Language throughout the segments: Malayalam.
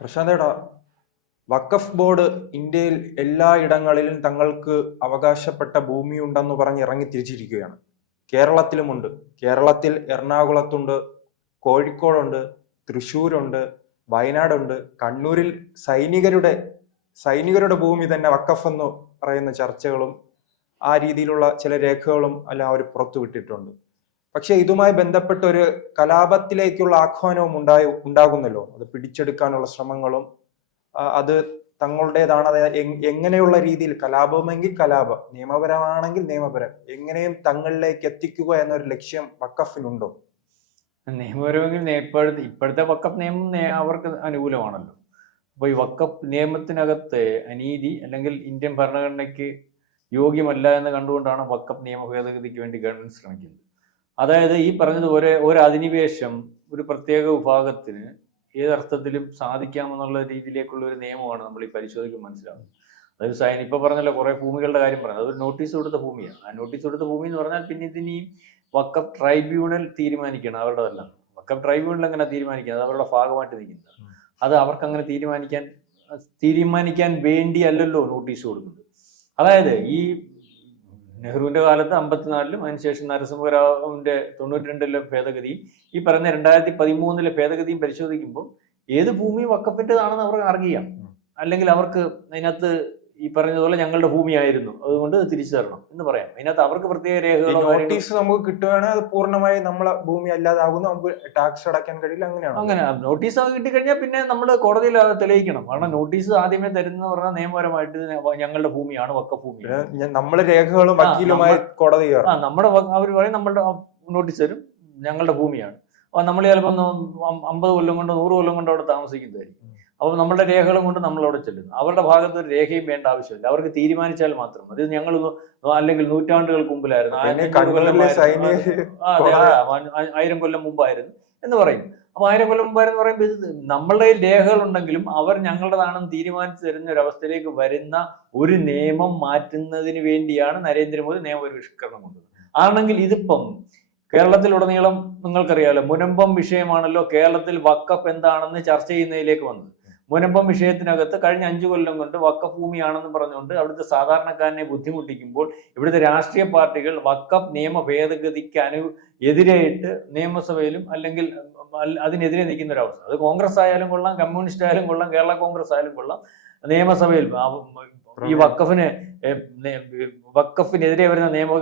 പ്രശാന്തേടാ വഖഫ് ബോർഡ് ഇന്ത്യയിൽ എല്ലാ ഇടങ്ങളിലും തങ്ങൾക്ക് അവകാശപ്പെട്ട ഭൂമി ഉണ്ടെന്ന് പറഞ്ഞ് ഇറങ്ങി തിരിച്ചിരിക്കുകയാണ്. കേരളത്തിലുമുണ്ട്. കേരളത്തിൽ എറണാകുളത്തുണ്ട് കോഴിക്കോടുണ്ട് തൃശ്ശൂരുണ്ട് വയനാടുണ്ട്. കണ്ണൂരിൽ സൈനികരുടെ സൈനികരുടെ ഭൂമി തന്നെ വക്കഫ് എന്ന് പറയുന്ന ചർച്ചകളും ആ രീതിയിലുള്ള ചില രേഖകളും എല്ലാം അവർ പുറത്തുവിട്ടിട്ടുണ്ട്. പക്ഷെ ഇതുമായി ബന്ധപ്പെട്ട ഒരു കലാപത്തിലേക്കുള്ള ആഹ്വാനവും ഉണ്ടായി ഉണ്ടാകുന്നല്ലോ. അത് പിടിച്ചെടുക്കാനുള്ള ശ്രമങ്ങളും അത് തങ്ങളുടേതാണ്. അത് എങ്- എങ്ങനെയുള്ള രീതിയിൽ കലാപമെങ്കിൽ കലാപം നിയമപരമാണെങ്കിൽ നിയമപരം എങ്ങനെയും തങ്ങളിലേക്ക് എത്തിക്കുക എന്നൊരു ലക്ഷ്യം വക്കഫിനുണ്ടോ നിയമപരമെങ്കിൽ ഇപ്പോഴത്തെ ഇപ്പോഴത്തെ വക്കഫ് നിയമം അവർക്ക് അനുകൂലമാണല്ലോ. അപ്പോൾ ഈ വക്കഫ് നിയമത്തിനകത്ത് അനീതി അല്ലെങ്കിൽ ഇന്ത്യൻ ഭരണഘടനയ്ക്ക് യോഗ്യമല്ല എന്ന് കണ്ടുകൊണ്ടാണ് വക്കഫ് നിയമ ഭേദഗതിക്ക് വേണ്ടി ഗവൺമെന്റ് ശ്രമിക്കുന്നത്. അതായത് ഈ പറഞ്ഞതുപോലെ ഒരു അധിനിവേശം ഒരു പ്രത്യേക വിഭാഗത്തിന് ഏതർത്ഥത്തിലും സാധിക്കാമെന്നുള്ള രീതിയിലേക്കുള്ള ഒരു നിയമമാണ് നമ്മൾ ഈ പരിശോധിക്കുമ്പോൾ മനസ്സിലാവുന്നത്. അതായത് സൈൻ ഇപ്പൊ പറഞ്ഞല്ലോ കുറേ ഭൂമികളുടെ കാര്യം പറഞ്ഞത്. അതൊരു നോട്ടീസ് കൊടുത്ത ഭൂമിയാണ്. ആ നോട്ടീസ് കൊടുത്ത ഭൂമി എന്ന് പറഞ്ഞാൽ പിന്നെ ഇതിനെയും വക്കപ്പ് ട്രൈബ്യൂണൽ തീരുമാനിക്കണം അവരുടെതല്ല. വക്കപ്പ് ട്രൈബ്യൂണൽ എങ്ങനെ തീരുമാനിക്കുന്നത്? അത് അവരുടെ ഭാഗമായിട്ട് നിൽക്കുന്നത്. അത് അവർക്ക് അങ്ങനെ തീരുമാനിക്കാൻ തീരുമാനിക്കാൻ വേണ്ടിയല്ലല്ലോ നോട്ടീസ് കൊടുക്കുന്നത്. അതായത് ഈ നെഹ്റുവിന്റെ കാലത്ത് അമ്പത്തിനാലിലും അതിനുശേഷം നരസിംഹറാവുവിന്റെ തൊണ്ണൂറ്റി രണ്ടിലെ ഭേദഗതിയും ഈ പറഞ്ഞ രണ്ടായിരത്തി പതിമൂന്നിലെ ഭേദഗതിയും പരിശോധിക്കുമ്പോൾ ഏത് ഭൂമി വക്കപ്പിന്റെതാണെന്ന് അവർക്ക് അറിയാം. അല്ലെങ്കിൽ അവർക്ക് അതിനകത്ത് ഈ പറഞ്ഞതുപോലെ ഞങ്ങളുടെ ഭൂമിയായിരുന്നു. അതുകൊണ്ട് തിരിച്ചു തരണം എന്ന് പറയാം. അതിനകത്ത് അവർക്ക് പ്രത്യേക രേഖകളോ നോട്ടീസ് നമുക്ക് കിട്ടുകയാണെങ്കിൽ അത് പൂർണമായി നമ്മളെ ഭൂമി അല്ലാതാകുന്നു. നമുക്ക് ടാക്സ് അടയ്ക്കാൻ കഴിയില്ല. അങ്ങനെയാണ്. അങ്ങനെ നോട്ടീസ് അത് കിട്ടിക്കഴിഞ്ഞാൽ പിന്നെ നമ്മൾ കോടതിയിൽ അത് തെളിയിക്കണം. കാരണം നോട്ടീസ് ആദ്യമേ തരുന്ന പറഞ്ഞാൽ നിയമപരമായിട്ട് ഞങ്ങളുടെ ഭൂമിയാണ് വക്ക ഭൂമി നമ്മൾ രേഖകളും വക്കീലുമായി കോടതി ആ നമ്മുടെ അവർ പറയും നമ്മളുടെ നോട്ടീസ് തരും. ഞങ്ങളുടെ ഭൂമിയാണ്. നമ്മൾ ചിലപ്പോൾ അമ്പത് കൊല്ലം കൊണ്ടോ നൂറ് കൊല്ലം കൊണ്ടോ അവിടെ താമസിക്കുന്നതായിരിക്കും. അപ്പോൾ നമ്മുടെ രേഖകളും കൊണ്ട് നമ്മൾ അവിടെ ചെല്ലുന്നു. അവരുടെ ഭാഗത്ത് ഒരു രേഖയും വേണ്ട ആവശ്യമില്ല. അവർക്ക് തീരുമാനിച്ചാൽ മാത്രം അത് ഞങ്ങൾ അല്ലെങ്കിൽ നൂറ്റാണ്ടുകൾക്ക് മുമ്പിലായിരുന്നു. ആയിരം കൊല്ലം മുമ്പായിരുന്നു. എന്ന് പറയും. അപ്പൊ ആയിരം കൊല്ലം മുമ്പായിരുന്നു പറയുമ്പോൾ ഇത് നമ്മളുടെ രേഖകൾ ഉണ്ടെങ്കിലും അവർ ഞങ്ങളുടേതാണെന്ന് തീരുമാനിച്ചു തരുന്ന ഒരു അവസ്ഥയിലേക്ക് വരുന്ന ഒരു നിയമം മാറ്റുന്നതിന് വേണ്ടിയാണ് നരേന്ദ്രമോദി നിയമപരിഷ്കരണം കൊണ്ടത്. ആണെങ്കിൽ ഇതിപ്പം കേരളത്തിലുടനീളം നിങ്ങൾക്കറിയാമല്ലോ മുനമ്പം വിഷയമാണല്ലോ കേരളത്തിൽ വക്കപ്പ് എന്താണെന്ന് ചർച്ച ചെയ്യുന്നതിലേക്ക് വന്നത്. മുനമ്പം വിഷയത്തിനകത്ത് കഴിഞ്ഞ അഞ്ചു കൊല്ലം കൊണ്ട് വക്കഭൂമിയാണെന്ന് പറഞ്ഞുകൊണ്ട് അവിടുത്തെ സാധാരണക്കാരനെ ബുദ്ധിമുട്ടിക്കുമ്പോൾ ഇവിടുത്തെ രാഷ്ട്രീയ പാർട്ടികൾ വക്കഫ് നിയമ ഭേദഗതിക്ക് അനു എതിരായിട്ട് നിയമസഭയിലും അല്ലെങ്കിൽ അതിനെതിരെ നിൽക്കുന്ന ഒരു അവസ്ഥ അത് കോൺഗ്രസ് ആയാലും കൊള്ളാം കമ്മ്യൂണിസ്റ്റ് ആയാലും കൊള്ളാം കേരള കോൺഗ്രസ് ആയാലും കൊള്ളാം. നിയമസഭയിൽ ഈ വക്കഫിന് വക്കഫിനെതിരെ വരുന്ന നിയമ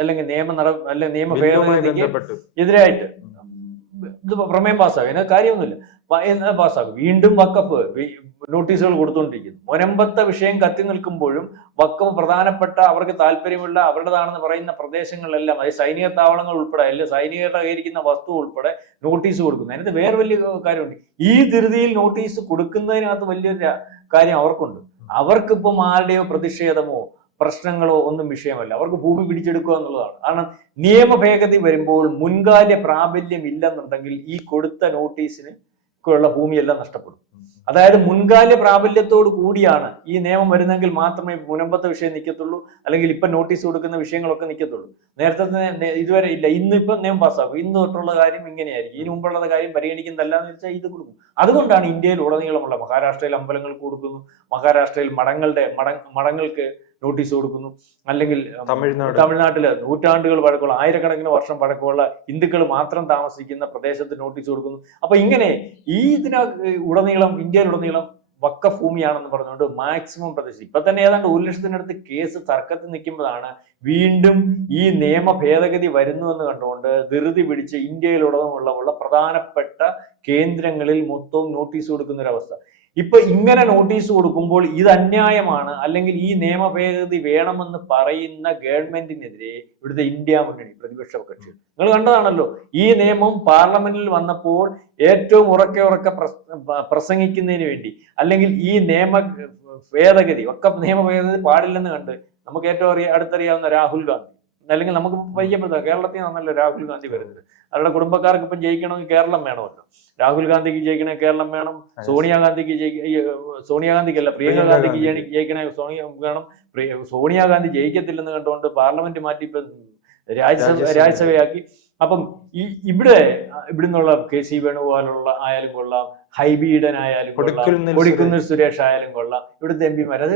അല്ലെങ്കിൽ നിയമ നട അല്ലെങ്കിൽ നിയമ ഭേദഗതി ഭേദഗതിക്ക് എതിരായിട്ട്. ഇത് പ്രമേയം പാസ്സാകും അതിന് കാര്യമൊന്നുമില്ല. പ- എന്നാ പാസ്സാകും വീണ്ടും വക്കപ്പ് നോട്ടീസുകൾ കൊടുത്തുകൊണ്ടിരിക്കുന്നു മുനമ്പത്തെ വിഷയം കത്തി നിൽക്കുമ്പോഴും വക്കപ്പ് പ്രധാനപ്പെട്ട അവർക്ക് താല്പര്യമുള്ള അവരുടേതാണെന്ന് പറയുന്ന പ്രദേശങ്ങളിലെല്ലാം അതായത് സൈനിക താവളങ്ങൾ ഉൾപ്പെടെ അല്ലെ സൈനികരുടെ കയ്യിരിക്കുന്ന വസ്തു ഉൾപ്പെടെ നോട്ടീസ് കൊടുക്കുന്നു. അതിനകത്ത് വേറെ വലിയ കാര്യമുണ്ട്. ഈ ധൃതിയിൽ നോട്ടീസ് കൊടുക്കുന്നതിനകത്ത് വലിയൊരു കാര്യം അവർക്കുണ്ട്. അവർക്കിപ്പം ആരുടെയോ പ്രതിഷേധമോ പ്രശ്നങ്ങളോ ഒന്നും വിഷയമല്ല. അവർക്ക് ഭൂമി പിടിച്ചെടുക്കുക എന്നുള്ളതാണ്. കാരണം നിയമ ഭേദഗതി വരുമ്പോൾ മുൻകാല പ്രാബല്യം ഇല്ലെന്നുണ്ടെങ്കിൽ ഈ കൊടുത്ത നോട്ടീസിന് ഉള്ള ഭൂമിയെല്ലാം നഷ്ടപ്പെടും. അതായത് മുൻകാല പ്രാബല്യത്തോട് കൂടിയാണ് ഈ നിയമം വരുന്നെങ്കിൽ മാത്രമേ മുനമ്പത്തെ വിഷയം നിൽക്കത്തുള്ളൂ അല്ലെങ്കിൽ ഇപ്പം നോട്ടീസ് കൊടുക്കുന്ന വിഷയങ്ങളൊക്കെ നിൽക്കത്തുള്ളൂ നേരത്തെ ഇതുവരെ ഇല്ല. ഇന്ന് ഇപ്പം നിയമം പാസ്സാക്കും. ഇന്ന് തൊട്ടുള്ള കാര്യം ഇങ്ങനെയായിരിക്കും. ഇതിനു മുമ്പുള്ള കാര്യം പരിഗണിക്കുന്നതല്ല എന്ന് വെച്ചാൽ ഇത് കൊടുക്കും. അതുകൊണ്ടാണ് ഇന്ത്യയിൽ ഉടനീളമുള്ള മഹാരാഷ്ട്രയിൽ അമ്പലങ്ങൾ കൊടുക്കുന്നു. മഹാരാഷ്ട്രയിൽ മഠങ്ങളുടെ മഠ മഠങ്ങൾക്ക് നോട്ടീസ് കൊടുക്കുന്നു. അല്ലെങ്കിൽ തമിഴ്നാട്. തമിഴ്നാട്ടിൽ നൂറ്റാണ്ടുകൾ പഴക്കമുള്ള ആയിരക്കണക്കിന് വർഷം പഴക്കമുള്ള ഹിന്ദുക്കൾ മാത്രം താമസിക്കുന്ന പ്രദേശത്ത് നോട്ടീസ് കൊടുക്കുന്നു. അപ്പൊ ഇങ്ങനെ ഈ ഇതിന ഉടനീളം ഇന്ത്യയിലുടനീളം വക്ക ഭൂമിയാണെന്ന് പറഞ്ഞുകൊണ്ട് മാക്സിമം പ്രദേശം ഇപ്പൊ തന്നെ ഏതാണ്ട് ഒരു ലക്ഷത്തിനടുത്ത് കേസ് തർക്കത്തിൽ നിൽക്കുമ്പോഴാണ് വീണ്ടും ഈ നിയമ ഭേദഗതി വരുന്നു എന്ന് കണ്ടുകൊണ്ട് ധൃതി പിടിച്ച് ഇന്ത്യയിലുടനുള്ള പ്രധാനപ്പെട്ട കേന്ദ്രങ്ങളിൽ മൊത്തവും നോട്ടീസ് കൊടുക്കുന്ന ഒരു അവസ്ഥ ഇപ്പൊ ഇങ്ങനെ നോട്ടീസ് കൊടുക്കുമ്പോൾ ഇത് അന്യായമാണ് അല്ലെങ്കിൽ ഈ നിയമ ഭേദഗതി വേണമെന്ന് പറയുന്ന ഗവൺമെന്റിനെതിരെ ഇവിടുത്തെ ഇന്ത്യ മുന്നണി പ്രതിപക്ഷ കക്ഷികൾ നിങ്ങൾ കണ്ടതാണല്ലോ ഈ നിയമം പാർലമെന്റിൽ വന്നപ്പോൾ ഏറ്റവും ഉറക്കെ ഉറക്കെ പ്രസ- പ്രസംഗിക്കുന്നതിന് വേണ്ടി അല്ലെങ്കിൽ ഈ നിയമ ഭേദഗതി ഒക്കെ നിയമ ഭേദഗതി പാടില്ലെന്ന് കണ്ട് നമുക്ക് ഏറ്റവും അറിയ അടുത്തറിയാവുന്ന രാഹുൽ ഗാന്ധി. അല്ലെങ്കിൽ നമുക്ക് പരിചയപ്പെടുത്താം കേരളത്തിൽ നിന്നല്ലോ രാഹുൽ ഗാന്ധി വരുന്നത് അവരുടെ കുടുംബക്കാർക്ക് ഇപ്പം ജയിക്കണമെങ്കിൽ കേരളം വേണമല്ലോ രാഹുൽ ഗാന്ധിക്ക് ജയിക്കണേ കേരളം വേണം സോണിയാഗാന്ധിക്ക് സോണിയാഗാന്ധിക്കല്ല പ്രിയങ്ക ഗാന്ധിക്ക് ഗാന്ധി. ജയി- ജയിക്കണേ സോണിയ വേണം സോണിയാഗാന്ധി ജയിക്കത്തില്ലെന്ന് കണ്ടുകൊണ്ട് പാർലമെന്റ് മാറ്റി ഇപ്പൊ രാജ്യസഭ. രാജ്യസഭയാക്കി അപ്പം ഈ ഇവിടെ ഇവിടെ നിന്നുള്ള കെ സി വേണുഗോപാലുള്ള ആയാലും കൊള്ളാം ഹൈബീഡൻ ആയാലും കൊള്ളാം കൊടുക്കുന്ന കൊടിക്കുന്നിൽ സുരേഷ് ആയാലും കൊള്ളാം ഇവിടുത്തെ എം പിമാർ അത്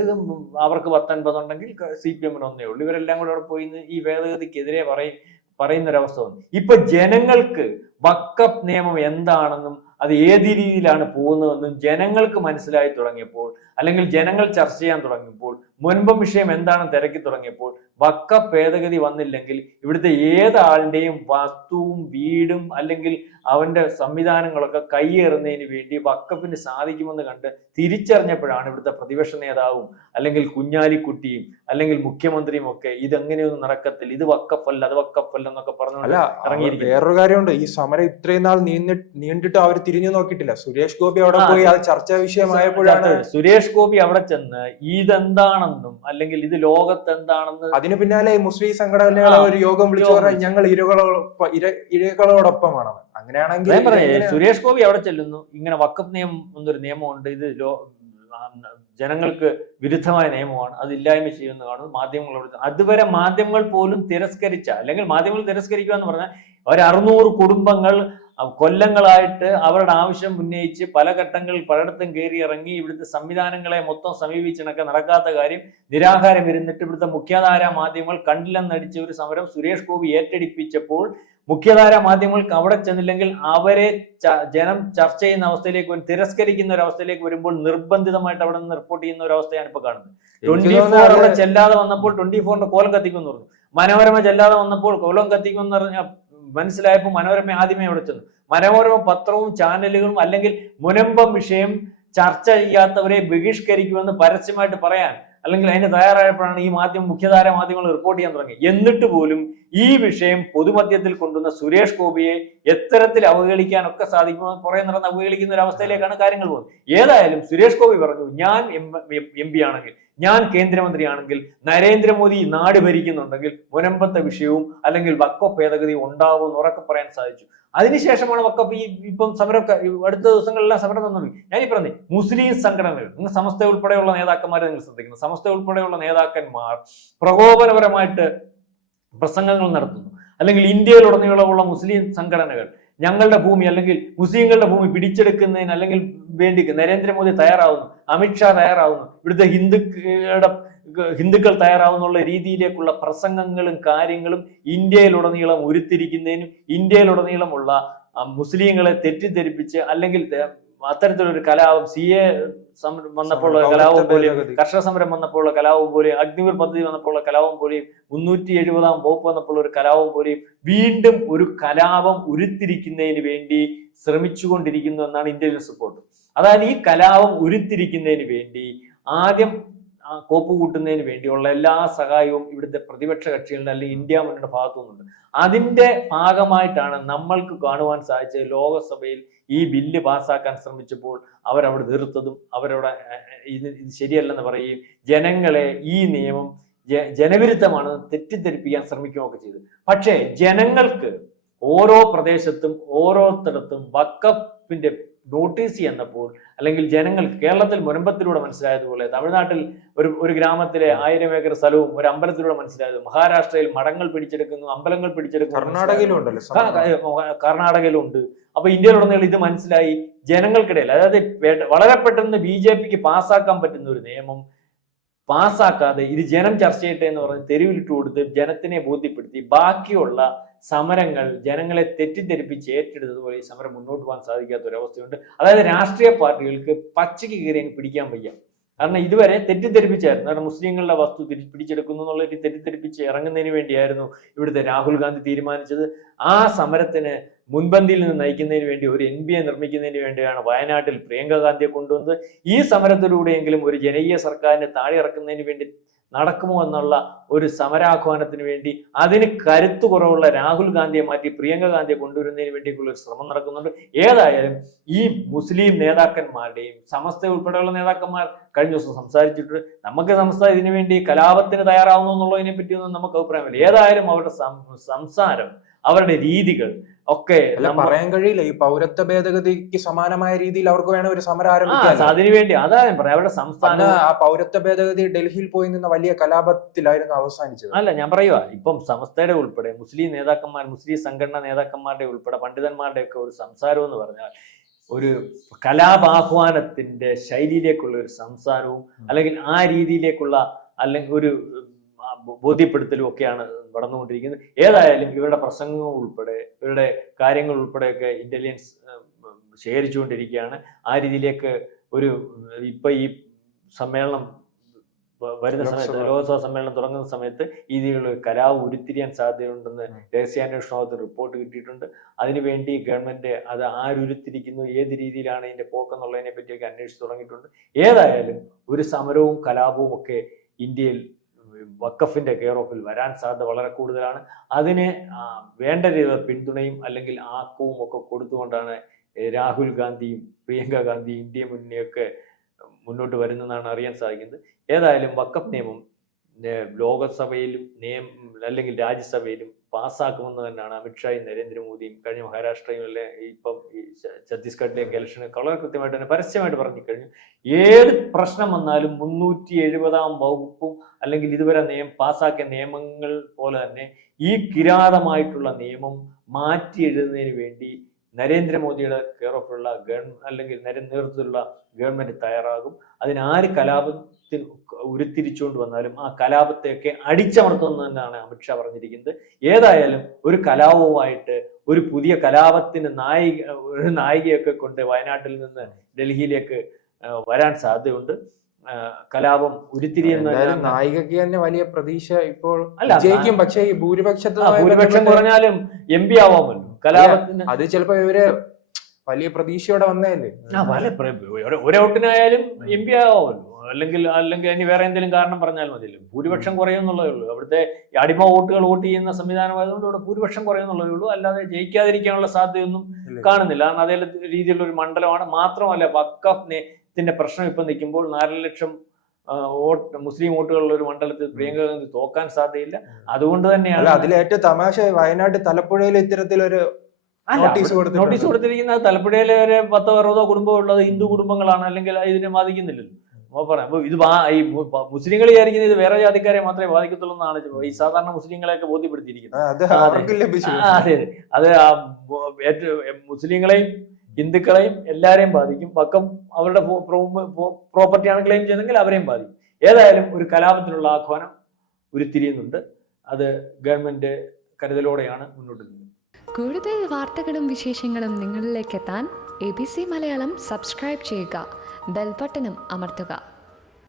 അവർക്ക് പത്തൊൻപതുണ്ടെങ്കിൽ സി പി എമ്മിന് ഒന്നേ ഉള്ളൂ. ഇവരെല്ലാം കൂടെ അവിടെ പോയി ഈ ഭേദഗതിക്കെതിരെ പറയും പറയുന്ന ഒരവസ്ഥ വന്നു. ഇപ്പൊ ജനങ്ങൾക്ക് വക്കപ്പ് നിയമം എന്താണെന്നും അത് ഏത് രീതിയിലാണ് പോകുന്നതെന്നും ജനങ്ങൾക്ക് മനസ്സിലായി തുടങ്ങിയപ്പോൾ അല്ലെങ്കിൽ ജനങ്ങൾ ചർച്ച ചെയ്യാൻ തുടങ്ങിയപ്പോൾ മുൻപ് വിഷയം എന്താണ് തിരക്കി തുടങ്ങിയപ്പോൾ വക്ക ഭേദഗതി വന്നില്ലെങ്കിൽ ഇവിടുത്തെ ഏതാളുടെയും വസ്തുവും വീടും അല്ലെങ്കിൽ അവന്റെ സംവിധാനങ്ങളൊക്കെ കൈയേറുന്നതിന് വേണ്ടി വക്കപ്പിന് സാധിക്കുമെന്ന് കണ്ട് തിരിച്ചറിഞ്ഞപ്പോഴാണ് ഇവിടുത്തെ പ്രതിപക്ഷ നേതാവും അല്ലെങ്കിൽ കുഞ്ഞാലിക്കുട്ടിയും അല്ലെങ്കിൽ മുഖ്യമന്ത്രിയും ഒക്കെ ഇതെങ്ങനെയൊന്നും നടക്കത്തില്ല ഇത് വക്കപ്പല്ല അത് വക്കപ്പല്ല എന്നൊക്കെ പറഞ്ഞു അല്ല ഇറങ്ങിയിരിക്കുന്നു. വേറൊരു കാര്യമുണ്ട്. ഈ സമരം ഇത്രയും നാൾ നീണ്ടിട്ട് അവർ തിരിഞ്ഞു നോക്കിയിട്ടില്ല. സുരേഷ് ഗോപി അവിടെ പോയി അത് ചർച്ചാ വിഷയമായപ്പോഴാണ് സുരേഷ് ഗോപി അവിടെ ചെന്ന് ഇതെന്താണെന്നും അല്ലെങ്കിൽ ഇത് ലോകത്ത് എന്താണെന്ന് അതിനു പിന്നാലെ മുസ്ലിം സംഘടനകളെ ഒരു യോഗം വിളിച്ചു പറഞ്ഞാൽ ഞങ്ങൾ ഇരകളോടൊപ്പം ഇര- ഇരകളോടൊപ്പമാണ് അങ്ങനെയാണെങ്കിൽ? സുരേഷ് ഗോപി അവിടെ ചെല്ലുന്നു. ഇങ്ങനെ വക്കപ്പ് നിയമം എന്നൊരു നിയമമുണ്ട്. ഇത് ലോ ജനങ്ങൾക്ക് വിരുദ്ധമായ നിയമമാണ്. അത് ഇല്ലായ്മ ചെയ്യുമെന്ന് കാണുന്നു. മാധ്യമങ്ങളോട് അതുവരെ മാധ്യമങ്ങൾ പോലും തിരസ്കരിച്ച അല്ലെങ്കിൽ മാധ്യമങ്ങൾ തിരസ്കരിക്കുക എന്ന് പറഞ്ഞാൽ ഒരു അറുന്നൂറ് കുടുംബങ്ങൾ കൊല്ലങ്ങളായിട്ട് അവരുടെ ആവശ്യം ഉന്നയിച്ച് പല ഘട്ടങ്ങളിൽ പലയിടത്തും കയറി ഇറങ്ങി ഇവിടുത്തെ സംവിധാനങ്ങളെ മൊത്തം സമീപിച്ചിണക്കെ നടക്കാത്ത കാര്യം നിരാഹാരം ഇരുന്നിട്ട് ഇവിടുത്തെ മുഖ്യധാര മാധ്യമങ്ങൾ കണ്ടില്ലെന്നടിച്ച ഒരു സമരം സുരേഷ് ഗോപി ഏറ്റെടുപ്പിച്ചപ്പോൾ മുഖ്യധാര മാധ്യമങ്ങൾക്ക് അവിടെ ചെന്നില്ലെങ്കിൽ അവരെ ജനം ചർച്ച ചെയ്യുന്ന അവസ്ഥയിലേക്ക് വരും തിരസ്കരിക്കുന്ന ഒരു അവസ്ഥയിലേക്ക് വരുമ്പോൾ നിർബന്ധിതമായിട്ട് അവിടെ നിന്ന് റിപ്പോർട്ട് ചെയ്യുന്ന ഒരു അവസ്ഥയാണ് ഇപ്പൊ കാണുന്നത്. ട്വന്റി ഫോർ അവിടെ ചെല്ലാതെ വന്നപ്പോൾ ട്വന്റി ഫോറിന്റെ കോലം കത്തിക്കുമെന്ന് പറഞ്ഞു. മനോരമ ചെല്ലാതെ വന്നപ്പോൾ കോലം കത്തിക്കുമെന്ന് പറഞ്ഞ മനസ്സിലായപ്പോൾ മനോരമ ആദ്യമേ അവിടെ ചെന്നു. മനോരമ പത്രവും ചാനലുകളും അല്ലെങ്കിൽ മുനമ്പം വിഷയം ചർച്ച ചെയ്യാത്തവരെ ബഹിഷ്കരിക്കുമെന്ന് പരസ്യമായിട്ട് പറയാൻ അല്ലെങ്കിൽ അതിന് തയ്യാറായപ്പോഴാണ് ഈ മാധ്യമം മുഖ്യധാര മാധ്യമങ്ങൾ റിപ്പോർട്ട് ചെയ്യാൻ തുടങ്ങി. എന്നിട്ട് പോലും ഈ വിഷയം പൊതുമധ്യത്തിൽ കൊണ്ടുവന്ന സുരേഷ് ഗോപിയെ എത്തരത്തിൽ അവഹേളിക്കാനൊക്കെ സാധിക്കുമോ? കുറെ നടന്ന് അവഹേളിക്കുന്ന ഒരു അവസ്ഥയിലേക്കാണ് കാര്യങ്ങൾ പോകുന്നത്. ഏതായാലും സുരേഷ് ഗോപി പറഞ്ഞു ഞാൻ എം പി ആണെങ്കിൽ ഞാൻ കേന്ദ്രമന്ത്രിയാണെങ്കിൽ നരേന്ദ്രമോദി നാട് ഭരിക്കുന്നുണ്ടെങ്കിൽ മുനമ്പത്തെ വിഷയവും അല്ലെങ്കിൽ വക്ക ഉണ്ടാവും എന്ന് ഉറക്കെ പറയാൻ സാധിച്ചു. അതിനുശേഷമാണ് വക്കഫ് ഈ ഇപ്പം സമരം അടുത്ത ദിവസങ്ങളിലെല്ലാം സമരം നടന്നു ഞാനീ പറഞ്ഞേ മുസ്ലിം സംഘടനകൾ നിങ്ങൾ സമസ്ത ഉൾപ്പെടെയുള്ള നേതാക്കന്മാരെ നിങ്ങൾ ശ്രദ്ധിക്കുന്നു സമസ്ത ഉൾപ്പെടെയുള്ള നേതാക്കന്മാർ പ്രകോപനപരമായിട്ട് പ്രസംഗങ്ങൾ നടത്തുന്നു. അല്ലെങ്കിൽ ഇന്ത്യയിലുടനീളമുള്ള മുസ്ലിം സംഘടനകൾ ഞങ്ങളുടെ ഭൂമി അല്ലെങ്കിൽ മുസ്ലിങ്ങളുടെ ഭൂമി പിടിച്ചെടുക്കുന്നതിന് അല്ലെങ്കിൽ വേണ്ടി നരേന്ദ്രമോദി തയ്യാറാവുന്നു അമിത്ഷാ തയ്യാറാവുന്നു ഇവിടുത്തെ ഹിന്ദുക്കളുടെ ഹിന്ദുക്കൾ തയ്യാറാവുന്നുള്ള രീതിയിലേക്കുള്ള പ്രസംഗങ്ങളും കാര്യങ്ങളും ഇന്ത്യയിലുടനീളം ഉരുത്തിരിക്കുന്നതിനും ഇന്ത്യയിലുടനീളമുള്ള മുസ്ലിങ്ങളെ തെറ്റിദ്ധരിപ്പിച്ച് അല്ലെങ്കിൽ അത്തരത്തിലൊരു കലാപം സി എ വന്നപ്പോൾ കലാപം പോലെയും. കർഷക സമരം വന്നപ്പോൾ കലാപം പോലെയും അഗ്നിവർ പദ്ധതി വന്നപ്പോൾ കലാപം പോലെയും മുന്നൂറ്റി എഴുപതാം വകുപ്പ് വന്നപ്പോൾ ഒരു കലാപം പോലെയും വീണ്ടും ഒരു കലാപം ഉരുത്തിരിക്കുന്നതിന് വേണ്ടി ശ്രമിച്ചുകൊണ്ടിരിക്കുന്നു എന്നാണ് ഇന്ത്യയിലെ റിപ്പോർട്ട് അതായത് ഈ കലാപം ഉരുത്തിരിക്കുന്നതിന് വേണ്ടി ആദ്യം കോപ്പ് കൂട്ടുന്നതിന് വേണ്ടിയുള്ള എല്ലാ സഹായവും ഇവിടുത്തെ പ്രതിപക്ഷ കക്ഷികളുടെ അല്ലെങ്കിൽ ഇന്ത്യ മുന്നണിയുടെ ഭാഗത്തു നിന്നുണ്ട്. അതിന്റെ ഭാഗമായിട്ടാണ് നമ്മൾക്ക് കാണുവാൻ സാധിച്ചത് ലോകസഭയിൽ ഈ ബില്ല് പാസ്സാക്കാൻ ശ്രമിച്ചപ്പോൾ അവരവിടെ തീർത്തതും അവരവിടെ ഇത് ശരിയല്ലെന്ന് പറയുകയും ജനങ്ങളെ ഈ നിയമം ജനവിരുദ്ധമാണ് തെറ്റിദ്ധരിപ്പിക്കാൻ ശ്രമിക്കുകയൊക്കെ ചെയ്തു. പക്ഷേ ജനങ്ങൾക്ക് ഓരോ പ്രദേശത്തും ഓരോരുത്തടത്തും വക്കപ്പിന്റെ നോട്ടീസ് ചെന്നപ്പോൾ അല്ലെങ്കിൽ ജനങ്ങൾ കേരളത്തിൽ മുനമ്പത്തിലൂടെ മനസ്സിലായതുപോലെ തമിഴ്നാട്ടിൽ ഒരു ഒരു ഗ്രാമത്തിലെ ആയിരം ഏക്കർ സ്ഥലവും ഒരു അമ്പലത്തിലൂടെ മനസ്സിലായത് മഹാരാഷ്ട്രയിൽ മഠങ്ങൾ പിടിച്ചെടുക്കുന്നു അമ്പലങ്ങൾ പിടിച്ചെടുക്കുന്നു കർണാടകയിലും ഉണ്ടല്ലോ ആ, ക- കർണാടകയിലുണ്ട്. അപ്പൊ ഇന്ത്യയിലുടനീളം ഇത് മനസ്സിലായി. ജനങ്ങൾക്കിടയിൽ അതായത് വളരെ പെട്ടെന്ന് ബി ജെ പിക്ക് പാസ്സാക്കാൻ പറ്റുന്ന ഒരു നിയമം പാസ്സാക്കാതെ ഇത് ജനം ചർച്ച ചെയ്യട്ടെ എന്ന് പറഞ്ഞ് തെരുവിലിട്ട് കൊടുത്ത് ജനത്തിനെ ബോധ്യപ്പെടുത്തി ബാക്കിയുള്ള സമരങ്ങൾ ജനങ്ങളെ തെറ്റിദ്ധരിപ്പിച്ച് ഏറ്റെടുത്തതുപോലെ ഈ സമരം മുന്നോട്ട് പോകാൻ സാധിക്കാത്ത ഒരു അവസ്ഥയുണ്ട് അതായത് രാഷ്ട്രീയ പാർട്ടികൾക്ക് പച്ചയ്ക്ക് കയറി പിടിക്കാൻ വയ്യ. കാരണം ഇതുവരെ തെറ്റിദ്ധരിപ്പിച്ചായിരുന്നു. കാരണം മുസ്ലിങ്ങളുടെ വസ്തു പിടിച്ചെടുക്കുന്നു എന്നുള്ള തെറ്റിദ്ധരിപ്പിച്ച് ഇറങ്ങുന്നതിന് വേണ്ടിയായിരുന്നു ഇവിടുത്തെ രാഹുൽ ഗാന്ധി തീരുമാനിച്ചത്. ആ സമരത്തിന് മുൻപന്തിയിൽ നിന്ന് നയിക്കുന്നതിന് വേണ്ടി ഒരു എൻ ബി എ നിർമ്മിക്കുന്നതിന് വേണ്ടിയാണ് വയനാട്ടിൽ പ്രിയങ്ക ഗാന്ധിയെ കൊണ്ടുവന്നത്. ഈ സമരത്തിലൂടെയെങ്കിലും ഒരു ജനകീയ സർക്കാരിനെ താഴെ ഇറക്കുന്നതിന് വേണ്ടി നടക്കുമോ എന്നുള്ള ഒരു സമരാഹ്വാനത്തിന് വേണ്ടി അതിന് കരുത്തു കുറവുള്ള രാഹുൽ ഗാന്ധിയെ മാറ്റി പ്രിയങ്ക ഗാന്ധിയെ കൊണ്ടുവരുന്നതിന് വേണ്ടിയിട്ടുള്ള ഒരു ശ്രമം നടക്കുന്നുണ്ട്. ഏതായാലും ഈ മുസ്ലിം നേതാക്കന്മാരുടെയും സമസ്ത ഉൾപ്പെടെയുള്ള നേതാക്കന്മാർ കഴിഞ്ഞ ദിവസം സംസാരിച്ചിട്ടുണ്ട്. നമുക്ക് സംസ്ഥ ഇതിനുവേണ്ടി കലാപത്തിന് തയ്യാറാവുന്നു എന്നുള്ളതിനെ പറ്റിയൊന്നും നമുക്ക് അഭിപ്രായമില്ല. ഏതായാലും അവരുടെ സംസാരം അവരുടെ രീതികൾ ഒക്കെ പറയാൻ കഴിയില്ല. ഈ പൗരത്വ ഭേദഗതിക്ക് സമാനമായ രീതിയിൽ അവർക്ക് വേണം ഒരു സമരം ആ ആരംഭിക്കാൻ. അതിനു വേണ്ടി. അതാ ഞാൻ പറയാം. അവരുടെ സംസ്ഥാന ആ പൗരത്വ ഭേദഗതി ഡൽഹിയിൽ പോയി നിന്ന വലിയ കലാപത്തിലായിരുന്നു അവസാനിച്ചത്. അല്ല ഞാൻ പറയുക ഇപ്പം സംസ്ഥയുടെ ഉൾപ്പെടെ മുസ്ലിം നേതാക്കന്മാർ മുസ്ലിം സംഘടനാ നേതാക്കന്മാരുടെ ഉൾപ്പെടെ പണ്ഡിതന്മാരുടെ ഒക്കെ ഒരു സംസാരം എന്ന് പറഞ്ഞാൽ ഒരു കലാപാഹ്വാനത്തിന്റെ ശൈലിയിലേക്കുള്ള ഒരു സംസാരവും അല്ലെങ്കിൽ ആ രീതിയിലേക്കുള്ള അല്ലെങ്കിൽ ഒരു ബോധ്യപ്പെടുത്തലും ഒക്കെയാണ് നടന്നുകൊണ്ടിരിക്കുന്നത്. ഏതായാലും ഇവരുടെ പ്രസംഗങ്ങൾ ഉൾപ്പെടെ ഇവരുടെ കാര്യങ്ങൾ ഉൾപ്പെടെയൊക്കെ ഇന്റലിജൻസ് ശേഖരിച്ചുകൊണ്ടിരിക്കുകയാണ്. ആ രീതിയിലേക്ക് ഒരു ഇപ്പൊ ഈ സമ്മേളനം വരുന്ന സമയത്ത് ലോകസഭാ. സമ്മേളനം തുടങ്ങുന്ന സമയത്ത് ഈ രീതിയിലുള്ള കലാവ് ഉരുത്തിരിയാൻ സാധ്യതയുണ്ടെന്ന് ഉം. രഹസ്യാന്വേഷണ വകുപ്പ് റിപ്പോർട്ട് കിട്ടിയിട്ടുണ്ട്. അതിനുവേണ്ടി ഗവൺമെന്റ് അത് ആരുരുത്തിരിക്കുന്നു ഏത് രീതിയിലാണ് ഇതിന്റെ പോക്കെന്നുള്ളതിനെ പറ്റിയൊക്കെ അന്വേഷിച്ച് തുടങ്ങിയിട്ടുണ്ട്. ഏതായാലും ഒരു സമരവും കലാപവും ഒക്കെ ഇന്ത്യയിൽ വക്കഫിന്റെ കെയർ ഓഫിൽ വരാൻ സാധ്യത വളരെ കൂടുതലാണ്. അതിന് വേണ്ട രീതിയിൽ പിന്തുണയും അല്ലെങ്കിൽ ആക്കവും ഒക്കെ കൊടുത്തുകൊണ്ടാണ് രാഹുൽ ഗാന്ധിയും പ്രിയങ്ക ഗാന്ധി ഇന്ത്യ മുന്നണിയൊക്കെ മുന്നോട്ട് വരുന്നതെന്നാണ് അറിയാൻ സാധിക്കുന്നത്. ഏതായാലും വക്കഫ് നിയമം ലോകസഭയിലും നിയമം അല്ലെങ്കിൽ രാജ്യസഭയിലും പാസ്സാക്കുമെന്ന് തന്നെയാണ് അമിത്ഷായും നരേന്ദ്രമോദിയും കഴിഞ്ഞ മഹാരാഷ്ട്രയിലെ ഇപ്പം ഈ ഛത്തീസ്ഗഡിലെയൊക്കെ ഇലക്ഷന് വളരെ കൃത്യമായിട്ട് തന്നെ പരസ്യമായിട്ട് പറഞ്ഞു കഴിഞ്ഞു. ഏത് പ്രശ്നം വന്നാലും മുന്നൂറ്റി എഴുപതാം വകുപ്പും അല്ലെങ്കിൽ ഇതുവരെ നിയമം പാസ്സാക്കിയ നിയമങ്ങൾ പോലെ തന്നെ ഈ കിരാതമായിട്ടുള്ള നിയമം മാറ്റി എഴുതുന്നതിന് വേണ്ടി നരേന്ദ്രമോദിയുടെ കെയർ ഓഫുള്ള ഗവൺമെന്റ് അല്ലെങ്കിൽ നേതൃത്വത്തിലുള്ള ഗവൺമെന്റ് തയ്യാറാകും. അതിന് ആര് കലാപത്തിൽ ഉരുത്തിരിച്ചുകൊണ്ട് വന്നാലും ആ കലാപത്തെയൊക്കെ അടിച്ചമർത്തുമെന്ന് തന്നെയാണ് അമിത്ഷാ പറഞ്ഞിരിക്കുന്നത്. ഏതായാലും ഒരു കലാപവുമായിട്ട് ഒരു പുതിയ കലാപത്തിന് നായിക ഒരു നായികയൊക്കെ കൊണ്ട് വയനാട്ടിൽ നിന്ന് ഡൽഹിയിലേക്ക് വരാൻ സാധ്യതയുണ്ട്. കലാപം ഉരുത്തിരിയുന്ന നായികയ്ക്ക് നായികക്ക് തന്നെ വലിയ പ്രതീക്ഷ ഇപ്പോൾ അല്ല, പക്ഷേ ഭൂരിപക്ഷം ഭൂരിപക്ഷത്തിൽ ഭൂരിപക്ഷം കുറഞ്ഞാലും എം പി ആവാമല്ലോ. കലാപത്തിന് അത് ചിലപ്പോ ഇവർ വലിയ പ്രതീക്ഷയോടെ വന്നതല്ലേ? ഒരു- ഔട്ടിനായാലും എം പി ആവാമല്ലോ. അല്ലെങ്കിൽ അല്ലെങ്കിൽ ഇനി വേറെ എന്തെങ്കിലും കാരണം പറഞ്ഞാൽ മതിയല്ലോ. ഭൂരിപക്ഷം കുറയുന്നുള്ളതേ ഉള്ളൂ. അവിടുത്തെ അടിമ വോട്ടുകൾ വോട്ട് ചെയ്യുന്ന സംവിധാനമായതുകൊണ്ട് ഇവിടെ ഭൂരിപക്ഷം കുറയുന്നുള്ളതേ ഉള്ളൂ. അല്ലാതെ ജയിക്കാതിരിക്കാനുള്ള സാധ്യതയൊന്നും കാണുന്നില്ല. കാരണം അതേ രീതിയിലുള്ള ഒരു മണ്ഡലമാണ്. മാത്രമല്ല വക്കഫിന്റെ പ്രശ്നം ഇപ്പൊ നിൽക്കുമ്പോൾ നാല് ലക്ഷം വോട്ട് മുസ്ലിം വോട്ടുകളുള്ള ഒരു മണ്ഡലത്തിൽ പ്രിയങ്ക ഗാന്ധി തോക്കാൻ സാധ്യതയില്ല. അതുകൊണ്ട് തന്നെയാണ് അതിലേറ്റവും തമാശ വയനാട് തലപ്പുഴയിൽ ഇത്തരത്തിലൊരു നോട്ടീസ്. നോട്ടീസ് കൊടുത്തിരിക്കുന്നത് തലപ്പുഴയിലെ ഒരു പത്തോ അറുപതോ കുടുംബം ഉള്ളത് ഹിന്ദു കുടുംബങ്ങളാണ്. അല്ലെങ്കിൽ ഇതിനെ ബാധിക്കുന്നില്ലല്ലോ. അപ്പോൾ പറയാം. അപ്പോൾ ഇത് ഈ മുസ്ലിങ്ങൾ വിചാരിക്കുന്നത് ഇത് വേറെ ജാതിക്കാരെ മാത്രമേ ബാധിക്കത്തുള്ളൂ എന്നാണ് ഈ സാധാരണ മുസ്ലിങ്ങളെയൊക്കെ ബോധ്യപ്പെടുത്തിയിരിക്കുന്നത്. അതെ. അതെ. അതെ മുസ്ലിങ്ങളെയും ഹിന്ദുക്കളെയും എല്ലാവരെയും ബാധിക്കും. പക്കം അവരുടെ പ്രോപ്പർട്ടിയാണ് ക്ലെയിം ചെയ്യുന്നതെങ്കിൽ അവരെയും ബാധിക്കും. ഏതായാലും ഒരു കലാപത്തിനുള്ള ആഹ്വാനം ഉരുത്തിരിയുന്നുണ്ട്. അത് ഗവൺമെന്റ് കരുതലോടെയാണ് മുന്നോട്ട് നീങ്ങുന്നത്. കൂടുതൽ വാർത്തകളും വിശേഷങ്ങളും നിങ്ങളിലേക്ക് എത്താൻ A B C Malayalam subscribe ചെയ്യുക. ബെൽബട്ടനും അമർത്തുക.